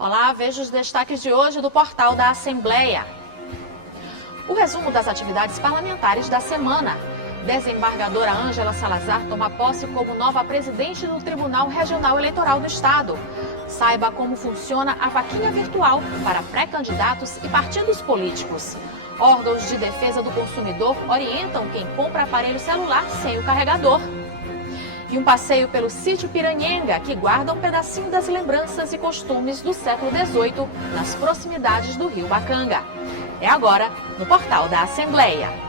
Olá, veja os destaques de hoje do portal da Assembleia. O resumo das atividades parlamentares da semana. Desembargadora Ângela Salazar toma posse como nova presidente do Tribunal Regional Eleitoral do Estado. Saiba como funciona a vaquinha virtual para pré-candidatos e partidos políticos. Órgãos de defesa do consumidor orientam quem compra aparelho celular sem o carregador. E um passeio pelo sítio Piranhenga, que guarda um pedacinho das lembranças e costumes do século XVIII nas proximidades do Rio Bacanga. É agora no portal da Assembleia.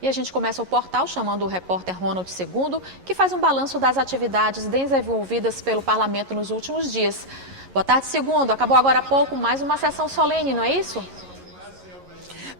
E a gente começa o portal chamando o repórter Ronald II, que faz um balanço das atividades desenvolvidas pelo parlamento nos últimos dias. Boa tarde, Segundo. Acabou agora há pouco mais uma sessão solene, não é isso?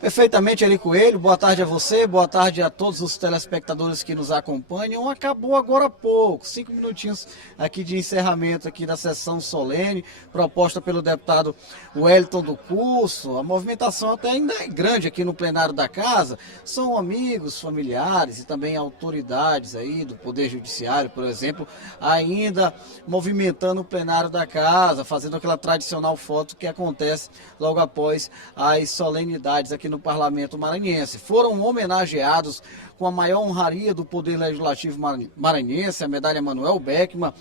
Perfeitamente, Eli Coelho. Boa tarde a você, boa tarde a todos os telespectadores que nos acompanham. Acabou agora há pouco, 5 minutinhos aqui de encerramento aqui da sessão solene, proposta pelo deputado Wellington do Curso. A movimentação até ainda é grande aqui no plenário da casa. São amigos, familiares e também autoridades aí do Poder Judiciário, por exemplo, ainda movimentando o plenário da casa, fazendo aquela tradicional foto que acontece logo após as solenidades aqui no Parlamento Maranhense. Foram homenageados com a maior honraria do Poder Legislativo Maranhense, a medalha Manuel Beckmann,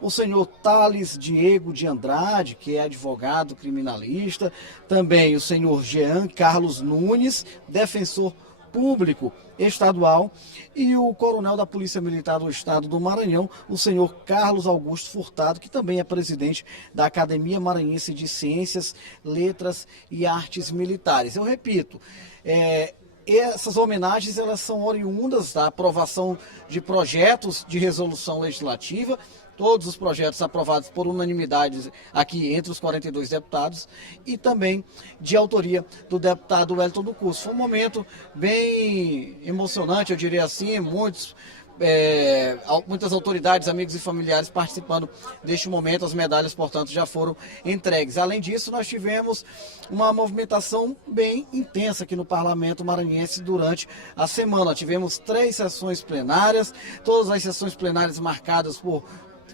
o senhor Thales Diego de Andrade, que é advogado criminalista, também o senhor Jean Carlos Nunes, defensor público estadual, e o coronel da Polícia Militar do Estado do Maranhão, o senhor Carlos Augusto Furtado, que também é presidente da Academia Maranhense de Ciências, Letras e Artes Militares. Eu repito, essas homenagens elas são oriundas da aprovação de projetos de resolução legislativa, todos os projetos aprovados por unanimidade aqui entre os 42 deputados e também de autoria do deputado Wellington do Curso. Foi um momento bem emocionante, eu diria assim, muitas autoridades, amigos e familiares participando deste momento. As medalhas, portanto, já foram entregues. Além disso, nós tivemos uma movimentação bem intensa aqui no Parlamento Maranhense durante a semana. Tivemos 3 sessões plenárias, todas as sessões plenárias marcadas por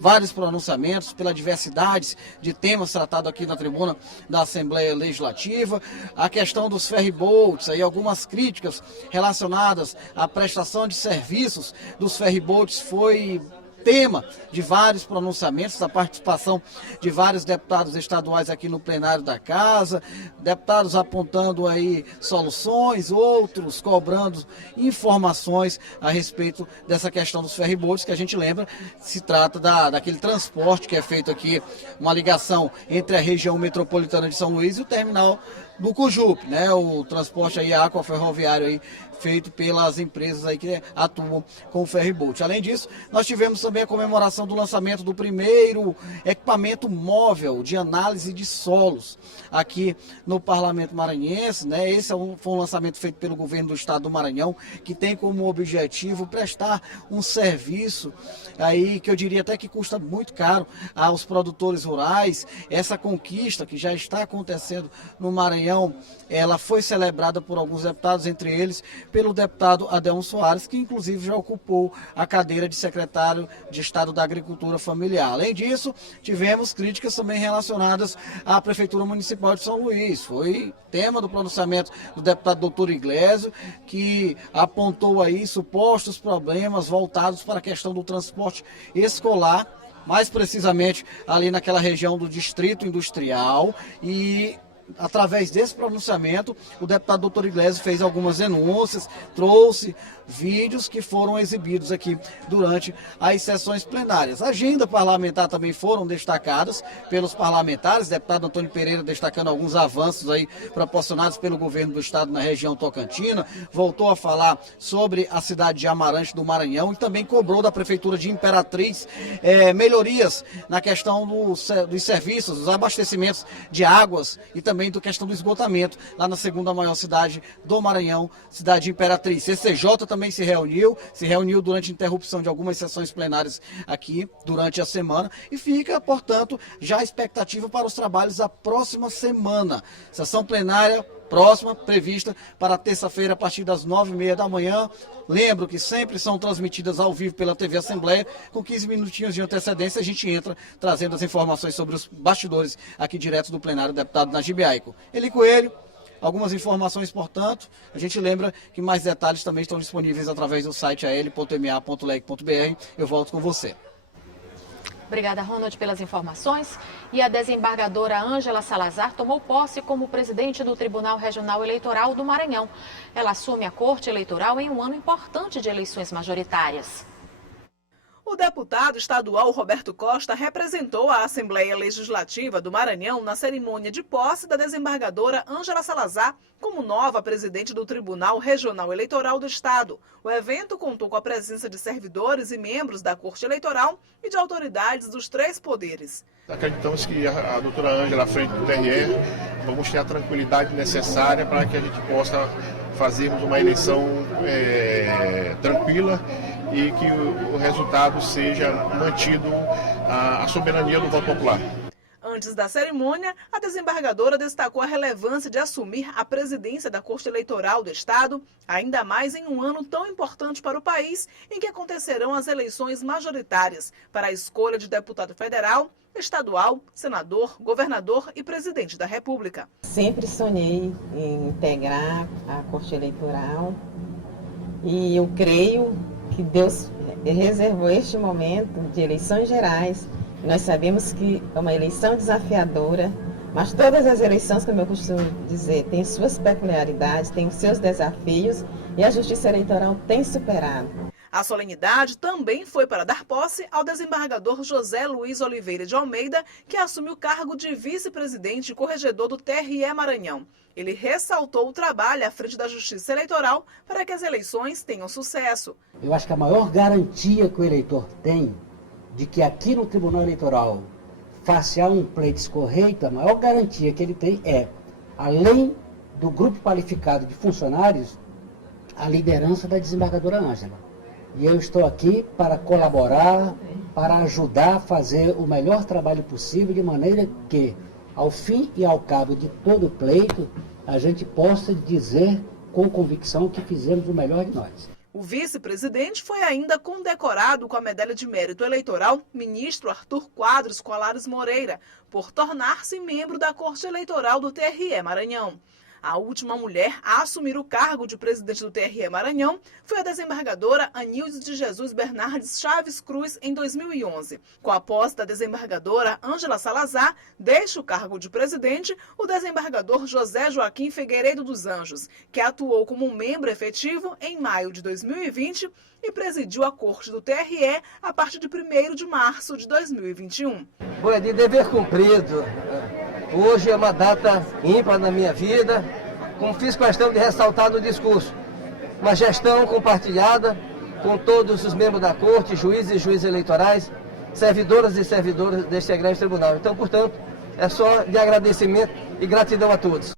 vários pronunciamentos, pela diversidade de temas tratados aqui na tribuna da Assembleia Legislativa, a questão dos ferryboats, aí algumas críticas relacionadas à prestação de serviços dos ferryboats foi tema de vários pronunciamentos, a participação de vários deputados estaduais aqui no plenário da casa, deputados apontando aí soluções, outros cobrando informações a respeito dessa questão dos ferryboats, que a gente lembra, se trata daquele transporte que é feito aqui, uma ligação entre a região metropolitana de São Luís e o terminal do Cujupe, né? O transporte aí aquaferroviário aí feito pelas empresas aí que atuam com o ferryboat. Além disso, nós tivemos também a comemoração do lançamento do primeiro equipamento móvel de análise de solos aqui no Parlamento Maranhense, né? Esse foi um lançamento feito pelo governo do Estado do Maranhão, que tem como objetivo prestar um serviço aí que eu diria até que custa muito caro aos produtores rurais. Essa conquista que já está acontecendo no Maranhão, ela foi celebrada por alguns deputados, entre eles pelo deputado Adelmo Soares, que inclusive já ocupou a cadeira de secretário de Estado da Agricultura Familiar. Além disso, tivemos críticas também relacionadas à Prefeitura Municipal de São Luís. Foi tema do pronunciamento do deputado doutor Iglesio, que apontou aí supostos problemas voltados para a questão do transporte escolar, mais precisamente ali naquela região do Distrito Industrial, e através desse pronunciamento, o deputado doutor Iglesio fez algumas denúncias, trouxe vídeos que foram exibidos aqui durante as sessões plenárias. A agenda parlamentar também foram destacadas pelos parlamentares, o deputado Antônio Pereira destacando alguns avanços aí proporcionados pelo governo do estado na região tocantina, voltou a falar sobre a cidade de Amarante do Maranhão e também cobrou da Prefeitura de Imperatriz melhorias na questão dos serviços, dos abastecimentos de águas e também da questão do esgotamento lá na segunda maior cidade do Maranhão, cidade de Imperatriz. CCJ também também se reuniu durante a interrupção de algumas sessões plenárias aqui durante a semana e fica, portanto, já a expectativa para os trabalhos da próxima semana. Sessão plenária próxima, prevista para terça-feira, a partir das 9h30 da manhã. Lembro que sempre são transmitidas ao vivo pela TV Assembleia. Com 15 minutinhos de antecedência, a gente entra trazendo as informações sobre os bastidores aqui direto do plenário do deputado Najib Aico. Eli Coelho, algumas informações, portanto. A gente lembra que mais detalhes também estão disponíveis através do site al.ma.leg.br. Eu volto com você. Obrigada, Ronald, pelas informações. E a desembargadora Ângela Salazar tomou posse como presidente do Tribunal Regional Eleitoral do Maranhão. Ela assume a Corte Eleitoral em um ano importante de eleições majoritárias. O deputado estadual Roberto Costa representou a Assembleia Legislativa do Maranhão na cerimônia de posse da desembargadora Ângela Salazar como nova presidente do Tribunal Regional Eleitoral do Estado. O evento contou com a presença de servidores e membros da Corte Eleitoral e de autoridades dos 3 poderes. Acreditamos que a doutora Ângela, à frente do TRE, vamos ter a tranquilidade necessária para que a gente possa fazermos uma eleição tranquila e que o resultado seja mantido a soberania do voto popular. Antes da cerimônia, a desembargadora destacou a relevância de assumir a presidência da Corte Eleitoral do Estado, ainda mais em um ano tão importante para o país, em que acontecerão as eleições majoritárias para a escolha de deputado federal, estadual, senador, governador e presidente da República. Sempre sonhei em integrar a Corte Eleitoral e eu creio que Deus reservou este momento de eleições gerais. Nós sabemos que é uma eleição desafiadora, mas todas as eleições, como eu costumo dizer, têm suas peculiaridades, têm os seus desafios e a Justiça Eleitoral tem superado. A solenidade também foi para dar posse ao desembargador José Luiz Oliveira de Almeida, que assume o cargo de vice-presidente e corregedor do TRE Maranhão. Ele ressaltou o trabalho à frente da Justiça Eleitoral para que as eleições tenham sucesso. Eu acho que a maior garantia que o eleitor tem de que aqui no Tribunal Eleitoral faça um pleito escorreito, a maior garantia que ele tem é, além do grupo qualificado de funcionários, a liderança da desembargadora Ângela. E eu estou aqui para colaborar, para ajudar a fazer o melhor trabalho possível, de maneira que, ao fim e ao cabo de todo o pleito, a gente possa dizer com convicção que fizemos o melhor de nós. O vice-presidente foi ainda condecorado com a medalha de mérito eleitoral ministro Arthur Quadros Colares Moreira, por tornar-se membro da Corte Eleitoral do TRE Maranhão. A última mulher a assumir o cargo de presidente do TRE Maranhão foi a desembargadora Anildes de Jesus Bernardes Chaves Cruz, em 2011. Com a posse da desembargadora Ângela Salazar, deixa o cargo de presidente o desembargador José Joaquim Figueiredo dos Anjos, que atuou como membro efetivo em maio de 2020 e presidiu a Corte do TRE a partir de 1º de março de 2021. Bom, é de dever cumprido. Hoje é uma data ímpar na minha vida, como fiz questão de ressaltar no discurso. Uma gestão compartilhada com todos os membros da Corte, juízes e juízes eleitorais, servidoras e servidores deste grande tribunal. Então, portanto, é só de agradecimento e gratidão a todos.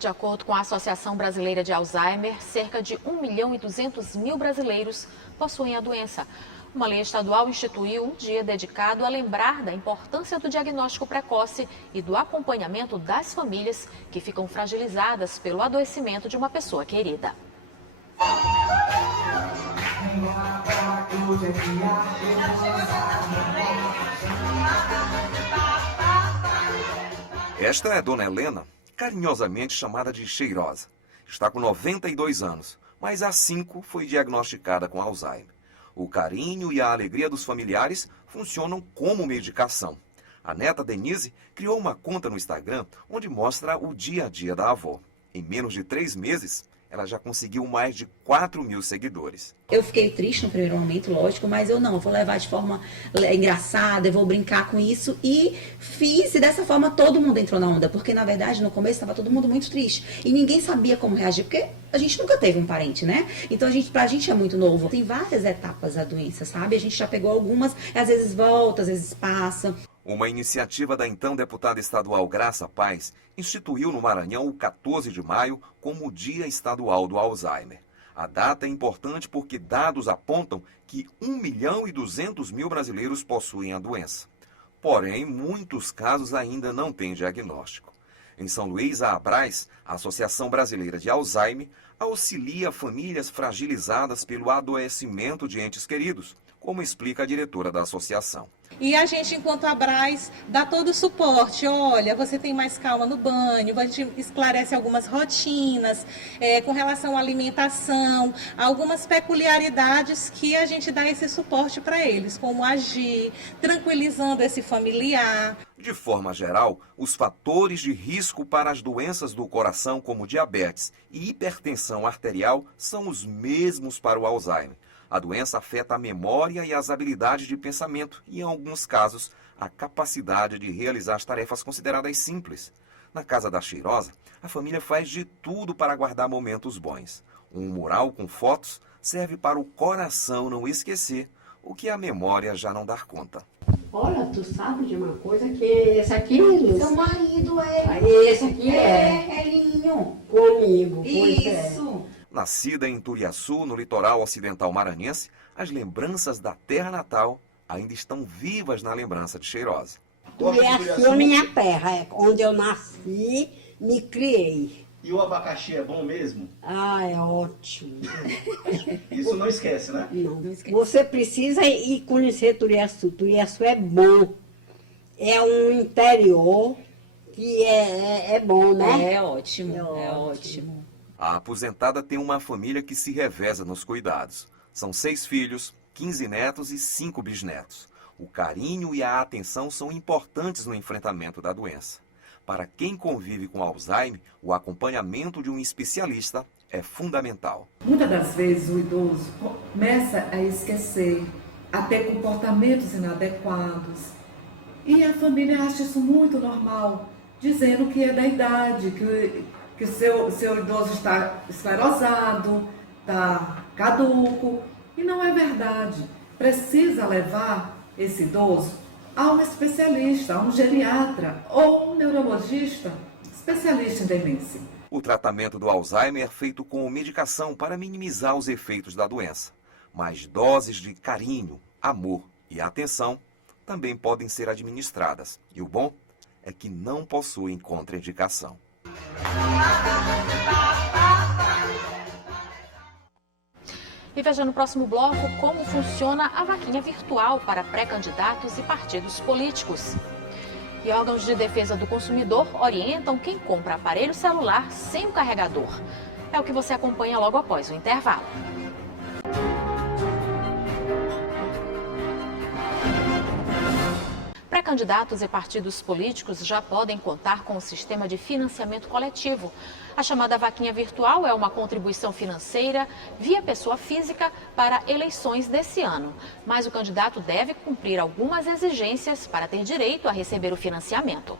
De acordo com a Associação Brasileira de Alzheimer, cerca de 1.200.000 brasileiros possuem a doença. Uma lei estadual instituiu um dia dedicado a lembrar da importância do diagnóstico precoce e do acompanhamento das famílias que ficam fragilizadas pelo adoecimento de uma pessoa querida. Esta é a Dona Helena, carinhosamente chamada de Cheirosa. Está com 92 anos, mas há 5 foi diagnosticada com Alzheimer. O carinho e a alegria dos familiares funcionam como medicação. A neta Denise criou uma conta no Instagram onde mostra o dia a dia da avó. Em menos de 3 meses, ela já conseguiu mais de 4.000 seguidores. Eu fiquei triste no primeiro momento, lógico, mas eu vou levar de forma engraçada, eu vou brincar com isso e fiz, e dessa forma todo mundo entrou na onda, porque na verdade no começo estava todo mundo muito triste e ninguém sabia como reagir, porque a gente nunca teve um parente, né? Então pra gente é muito novo. Tem várias etapas da doença, sabe? A gente já pegou algumas, às vezes volta, às vezes passa. Uma iniciativa da então deputada estadual Graça Paz instituiu no Maranhão o 14 de maio como o Dia Estadual do Alzheimer. A data é importante porque dados apontam que 1.200.000 brasileiros possuem a doença. Porém, muitos casos ainda não têm diagnóstico. Em São Luís, a ABRAS, a Associação Brasileira de Alzheimer, auxilia famílias fragilizadas pelo adoecimento de entes queridos, como explica a diretora da associação. E a gente, enquanto ABRAS, dá todo o suporte. Olha, você tem mais calma no banho, a gente esclarece algumas rotinas com relação à alimentação, algumas peculiaridades que a gente dá esse suporte para eles, como agir, tranquilizando esse familiar. De forma geral, os fatores de risco para as doenças do coração, como diabetes e hipertensão arterial, são os mesmos para o Alzheimer. A doença afeta a memória e as habilidades de pensamento e, em alguns casos, a capacidade de realizar as tarefas consideradas simples. Na casa da Cheirosa, a família faz de tudo para guardar momentos bons. Um mural com fotos serve para o coração não esquecer o que a memória já não dá conta. Olha, tu sabe de uma coisa que esse aqui... Seu marido é... Esse aqui é Elinho. Comigo. Isso. Nascida em Turiaçu, no litoral ocidental maranhense, as lembranças da terra natal ainda estão vivas na lembrança de Cheirosa. Turiaçu é minha terra, é onde eu nasci, me criei. E o abacaxi é bom mesmo? Ah, é ótimo. Isso não esquece, né? Não esquece. Você precisa ir conhecer Turiaçu. Turiaçu é bom. É um interior que é bom, né? É ótimo, é ótimo. A aposentada tem uma família que se reveza nos cuidados. São 6 filhos, 15 netos e 5 bisnetos. O carinho e a atenção são importantes no enfrentamento da doença. Para quem convive com Alzheimer, o acompanhamento de um especialista é fundamental. Muitas das vezes o idoso começa a esquecer, a ter comportamentos inadequados. E a família acha isso muito normal, dizendo que é da idade, que o seu idoso está esclerosado, está caduco. E não é verdade. Precisa levar esse idoso a um especialista, a um geriatra ou um neurologista especialista em demência. O tratamento do Alzheimer é feito com medicação para minimizar os efeitos da doença. Mas doses de carinho, amor e atenção também podem ser administradas. E o bom é que não possuem contraindicação. E veja no próximo bloco como funciona a vaquinha virtual para pré-candidatos e partidos políticos. E órgãos de defesa do consumidor orientam quem compra aparelho celular sem o carregador. É o que você acompanha logo após o intervalo. Pré-candidatos e partidos políticos já podem contar com o sistema de financiamento coletivo. A chamada vaquinha virtual é uma contribuição financeira via pessoa física para eleições desse ano. Mas o candidato deve cumprir algumas exigências para ter direito a receber o financiamento.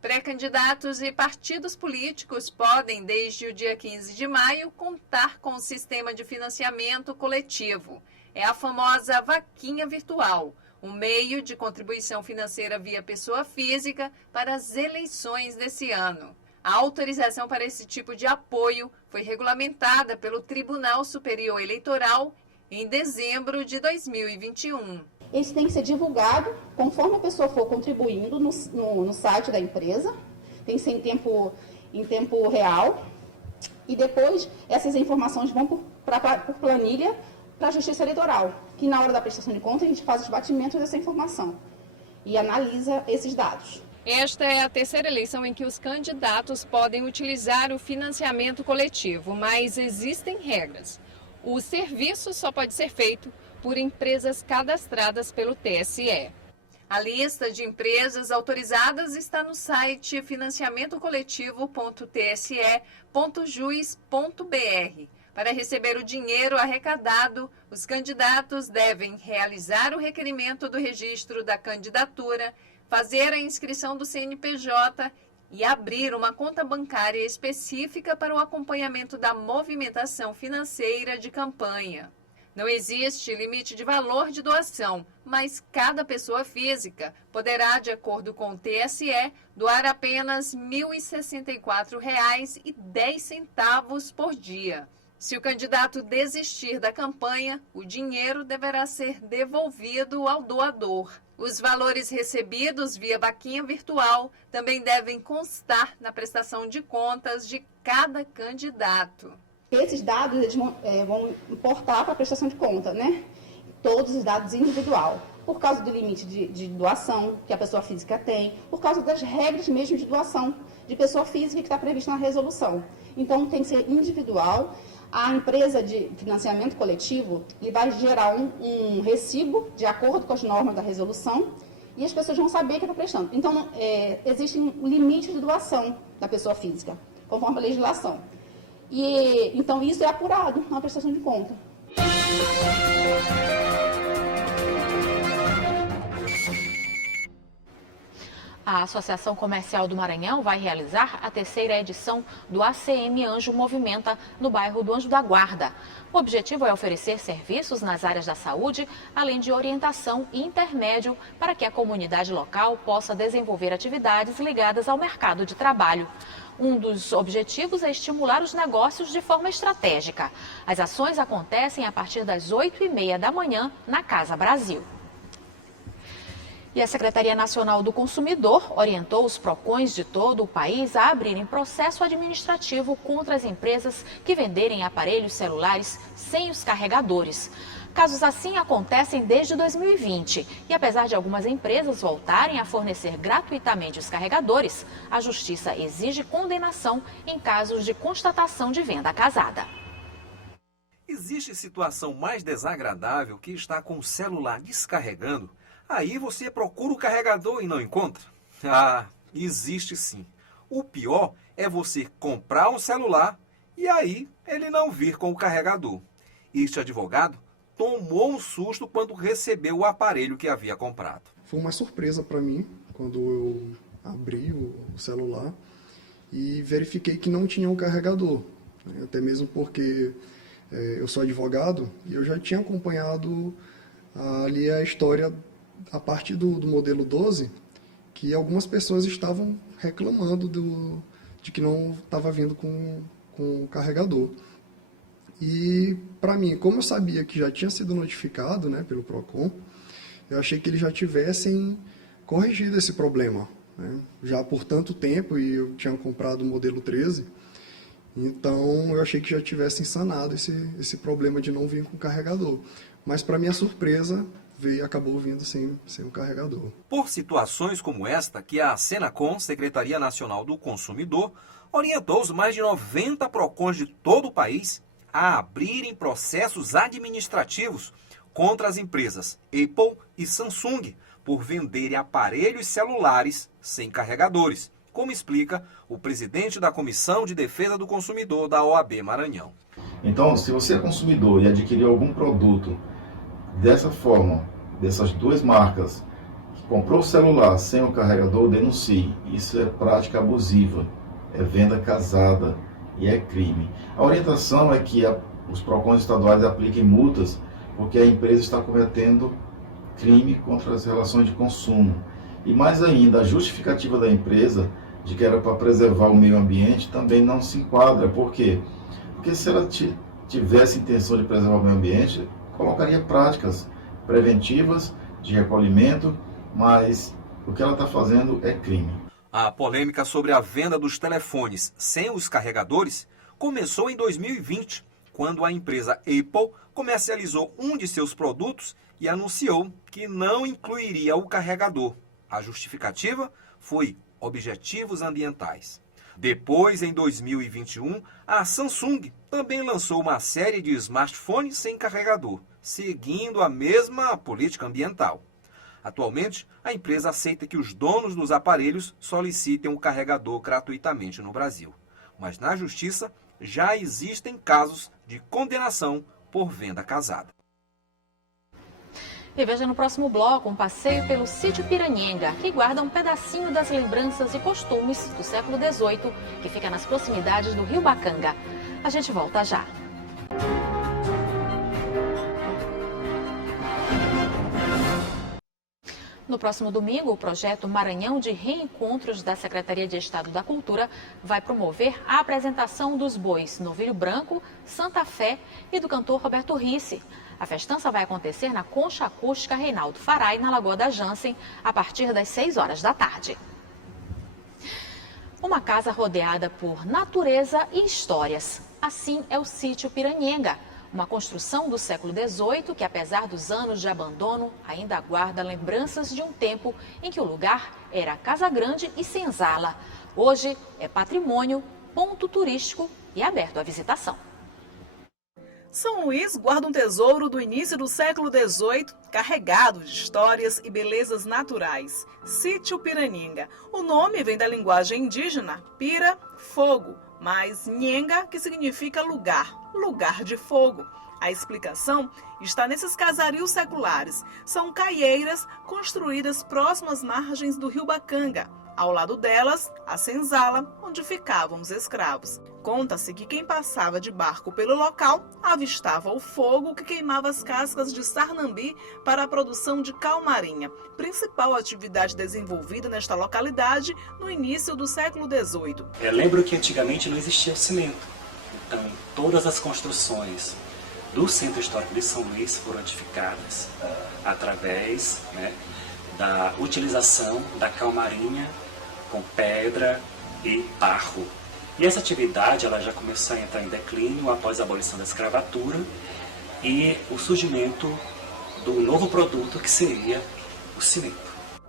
Pré-candidatos e partidos políticos podem, desde o dia 15 de maio, contar com o sistema de financiamento coletivo. É a famosa vaquinha virtual, um meio de contribuição financeira via pessoa física para as eleições desse ano. A autorização para esse tipo de apoio foi regulamentada pelo Tribunal Superior Eleitoral em dezembro de 2021. Esse tem que ser divulgado conforme a pessoa for contribuindo no site da empresa, tem que ser em tempo real, e depois essas informações vão por planilha para a Justiça Eleitoral, que na hora da prestação de contas a gente faz os batimentos dessa informação e analisa esses dados. Esta é a terceira eleição em que os candidatos podem utilizar o financiamento coletivo, mas existem regras. O serviço só pode ser feito por empresas cadastradas pelo TSE. A lista de empresas autorizadas está no site financiamentocoletivo.tse.juiz.br. Para receber o dinheiro arrecadado, os candidatos devem realizar o requerimento do registro da candidatura, fazer a inscrição do CNPJ e abrir uma conta bancária específica para o acompanhamento da movimentação financeira de campanha. Não existe limite de valor de doação, mas cada pessoa física poderá, de acordo com o TSE, doar apenas R$ 1.064,10 por dia. Se o candidato desistir da campanha, o dinheiro deverá ser devolvido ao doador. Os valores recebidos via vaquinha virtual também devem constar na prestação de contas de cada candidato. Esses dados eles vão importar para a prestação de conta, né? Todos os dados individual, por causa do limite de doação que a pessoa física tem, por causa das regras mesmo de doação de pessoa física que está prevista na resolução. Então, tem que ser individual. A empresa de financiamento coletivo ele vai gerar um recibo de acordo com as normas da resolução e as pessoas vão saber que está prestando. Então, existe um limite de doação da pessoa física, conforme a legislação. Então, isso é apurado na prestação de conta. A Associação Comercial do Maranhão vai realizar a 3ª edição do ACM Anjo Movimenta no bairro do Anjo da Guarda. O objetivo é oferecer serviços nas áreas da saúde, além de orientação e intermédio para que a comunidade local possa desenvolver atividades ligadas ao mercado de trabalho. Um dos objetivos é estimular os negócios de forma estratégica. As ações acontecem a partir das 8h30 da manhã na Casa Brasil. E a Secretaria Nacional do Consumidor orientou os PROCONs de todo o país a abrirem processo administrativo contra as empresas que venderem aparelhos celulares sem os carregadores. Casos assim acontecem desde 2020 e, apesar de algumas empresas voltarem a fornecer gratuitamente os carregadores, a Justiça exige condenação em casos de constatação de venda casada. Existe situação mais desagradável que estar com o celular descarregando? Aí você procura o carregador e não encontra? Ah, existe sim. O pior é você comprar um celular e aí ele não vir com o carregador. Este advogado tomou um susto quando recebeu o aparelho que havia comprado. Foi uma surpresa para mim quando eu abri o celular e verifiquei que não tinha um carregador. Até mesmo porque eu sou advogado e eu já tinha acompanhado ali a história a partir do modelo 12, que algumas pessoas estavam reclamando de que não estava vindo com o carregador. E, para mim, como eu sabia que já tinha sido notificado, né, pelo PROCON, eu achei que eles já tivessem corrigido esse problema, né, já por tanto tempo, e eu tinha comprado o modelo 13, então eu achei que já tivessem sanado esse problema de não vir com carregador. Mas, para minha surpresa, acabou vindo sem o carregador. Por situações como esta, que a Senacom, Secretaria Nacional do Consumidor, orientou os mais de 90 PROCONs de todo o país a abrirem processos administrativos contra as empresas Apple e Samsung por venderem aparelhos celulares sem carregadores, como explica o presidente da Comissão de Defesa do Consumidor da OAB Maranhão. Então, se você é consumidor e adquiriu algum produto dessa forma, dessas duas marcas, que comprou o celular sem o carregador, denuncie. Isso é prática abusiva, é venda casada e é crime. A orientação é que os PROCONs estaduais apliquem multas porque a empresa está cometendo crime contra as relações de consumo. E mais ainda, a justificativa da empresa de que era para preservar o meio ambiente também não se enquadra. Por quê? Porque se ela tivesse intenção de preservar o meio ambiente, colocaria práticas preventivas de recolhimento, mas o que ela está fazendo é crime. A polêmica sobre a venda dos telefones sem os carregadores começou em 2020, quando a empresa Apple comercializou um de seus produtos e anunciou que não incluiria o carregador. A justificativa foi objetivos ambientais. Depois, em 2021, a Samsung também lançou uma série de smartphones sem carregador, seguindo a mesma política ambiental. Atualmente, a empresa aceita que os donos dos aparelhos solicitem o carregador gratuitamente no Brasil. Mas na Justiça já existem casos de condenação por venda casada. E veja no próximo bloco um passeio pelo sítio Piranhenga, que guarda um pedacinho das lembranças e costumes do século XVIII, que fica nas proximidades do Rio Bacanga. A gente volta já. No próximo domingo, o projeto Maranhão de Reencontros da Secretaria de Estado da Cultura vai promover a apresentação dos bois Novilho Branco, Santa Fé e do cantor Roberto Risse. A festança vai acontecer na Concha Acústica Reinaldo Farai, na Lagoa da Jansen, a partir das 6 horas da tarde. Uma casa rodeada por natureza e histórias. Assim é o sítio Piranhenga. Uma construção do século XVIII que, apesar dos anos de abandono, ainda guarda lembranças de um tempo em que o lugar era Casa Grande e Senzala. Hoje é patrimônio, ponto turístico e aberto à visitação. São Luís guarda um tesouro do início do século XVIII, carregado de histórias e belezas naturais. Sítio Piranhenga. O nome vem da linguagem indígena pira, fogo, mas nhenga, que significa lugar, lugar de fogo. A explicação está nesses casarios seculares. São caieiras construídas próximas às margens do rio Bacanga. Ao lado delas, a senzala, onde ficavam os escravos. Conta-se que quem passava de barco pelo local avistava o fogo que queimava as cascas de sarnambi para a produção de calmarinha, principal atividade desenvolvida nesta localidade no início do século XVIII. Lembro que antigamente não existia o cimento, então todas as construções do Centro Histórico de São Luís foram edificadas através da utilização da calmarinha com pedra e barro. E essa atividade ela já começou a entrar em declínio após a abolição da escravatura e o surgimento do novo produto que seria o cimento.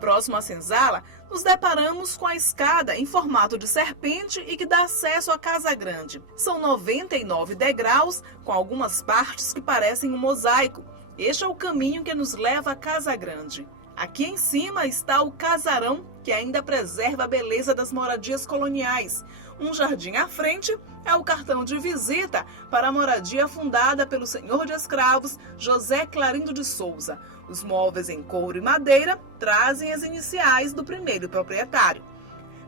Próximo à senzala, nos deparamos com a escada em formato de serpente e que dá acesso à Casa Grande. São 99 degraus, com algumas partes que parecem um mosaico. Este é o caminho que nos leva à Casa Grande. Aqui em cima está o casarão, que ainda preserva a beleza das moradias coloniais. Um jardim à frente é o cartão de visita para a moradia fundada pelo senhor de escravos José Clarindo de Souza. Os móveis em couro e madeira trazem as iniciais do primeiro proprietário.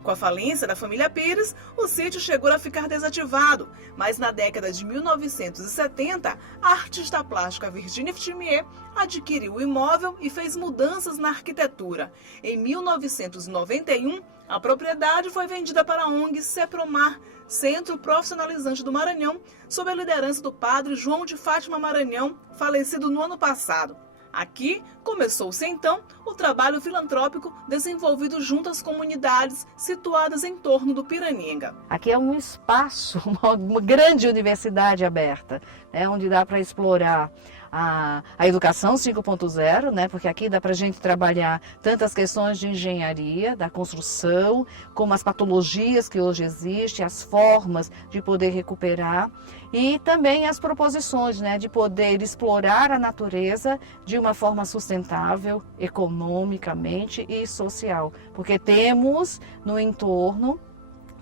Com a falência da família Pires, o sítio chegou a ficar desativado, mas na década de 1970, a artista plástica Virginie Ftimier adquiriu o imóvel e fez mudanças na arquitetura. Em 1991, a propriedade foi vendida para a ONG Sepromar, Centro Profissionalizante do Maranhão, sob a liderança do padre João de Fátima Maranhão, falecido no ano passado. Aqui começou-se então o trabalho filantrópico desenvolvido junto às comunidades situadas em torno do Piranhenga. Aqui é um espaço, uma grande universidade aberta, onde dá para explorar a educação 5.0, porque aqui dá para a gente trabalhar tanto as questões de engenharia, da construção, como as patologias que hoje existem, as formas de poder recuperar e também as proposições, de poder explorar a natureza de uma forma sustentável, economicamente e social, porque temos no entorno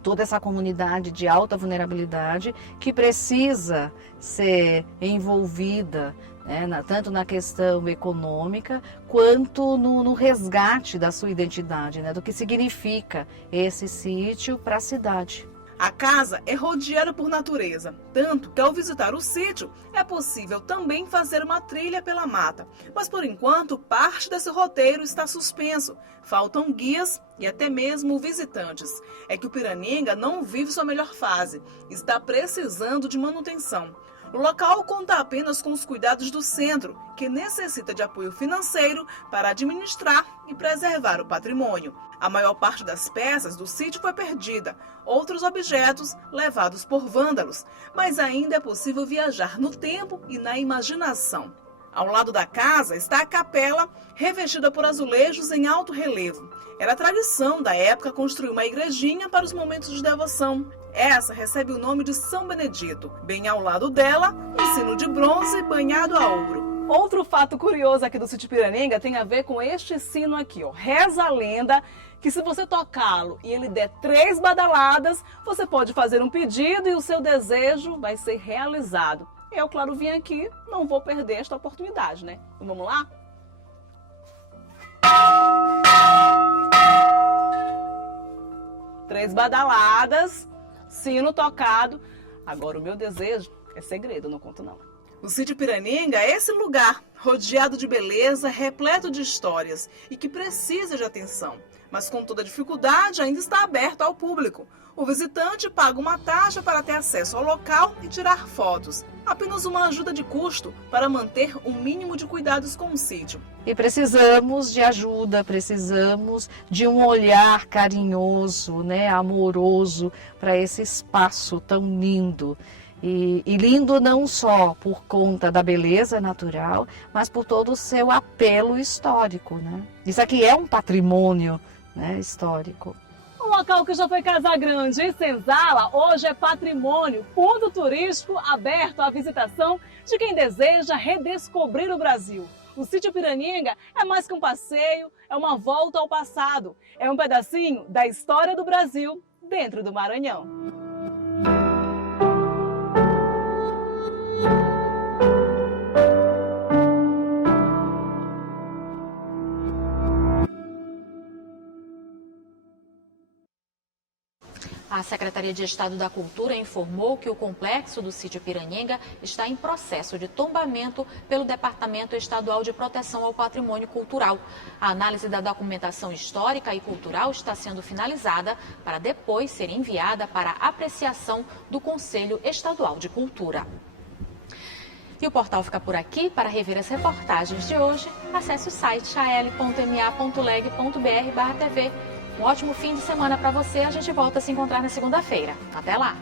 toda essa comunidade de alta vulnerabilidade que precisa ser envolvida tanto na questão econômica quanto no resgate da sua identidade, do que significa esse sítio para a cidade. A casa é rodeada por natureza, tanto que ao visitar o sítio é possível também fazer uma trilha pela mata. Mas por enquanto parte desse roteiro está suspenso. Faltam guias e até mesmo visitantes. É que o Piranhenga não vive sua melhor fase, está precisando de manutenção. O local conta apenas com os cuidados do centro, que necessita de apoio financeiro para administrar e preservar o patrimônio. A maior parte das peças do sítio foi perdida, outros objetos levados por vândalos, mas ainda é possível viajar no tempo e na imaginação. Ao lado da casa está a capela, revestida por azulejos em alto relevo. Era tradição da época construir uma igrejinha para os momentos de devoção. Essa recebe o nome de São Benedito. Bem ao lado dela, um sino de bronze banhado a ouro. Outro fato curioso aqui do sítio Piranhenga tem a ver com este sino aqui, ó. Reza a lenda que se você tocá-lo e ele der 3 badaladas, você pode fazer um pedido e o seu desejo vai ser realizado. Eu, claro, vim aqui, não vou perder esta oportunidade, Então vamos lá? Três badaladas, sino tocado. Agora o meu desejo é segredo, não conto não. O sítio Piranhenga é esse lugar, rodeado de beleza, repleto de histórias e que precisa de atenção. Mas com toda dificuldade ainda está aberto ao público. O visitante paga uma taxa para ter acesso ao local e tirar fotos. Apenas uma ajuda de custo para manter um mínimo de cuidados com o sítio. E precisamos de ajuda, precisamos de um olhar carinhoso, né, amoroso para esse espaço tão lindo. E lindo não só por conta da beleza natural, mas por todo o seu apelo histórico, né? Isso aqui é um patrimônio, né, histórico. Um local que já foi Casa Grande e Senzala, hoje é patrimônio, ponto turístico aberto à visitação de quem deseja redescobrir o Brasil. O sítio Piraninga é mais que um passeio, é uma volta ao passado, é um pedacinho da história do Brasil dentro do Maranhão. A Secretaria de Estado da Cultura informou que o complexo do sítio Piraninga está em processo de tombamento pelo Departamento Estadual de Proteção ao Patrimônio Cultural. A análise da documentação histórica e cultural está sendo finalizada para depois ser enviada para apreciação do Conselho Estadual de Cultura. E o portal fica por aqui. Para rever as reportagens de hoje, acesse o site al.ma.leg.br/tv. Um ótimo fim de semana para você. A gente volta a se encontrar na segunda-feira. Até lá!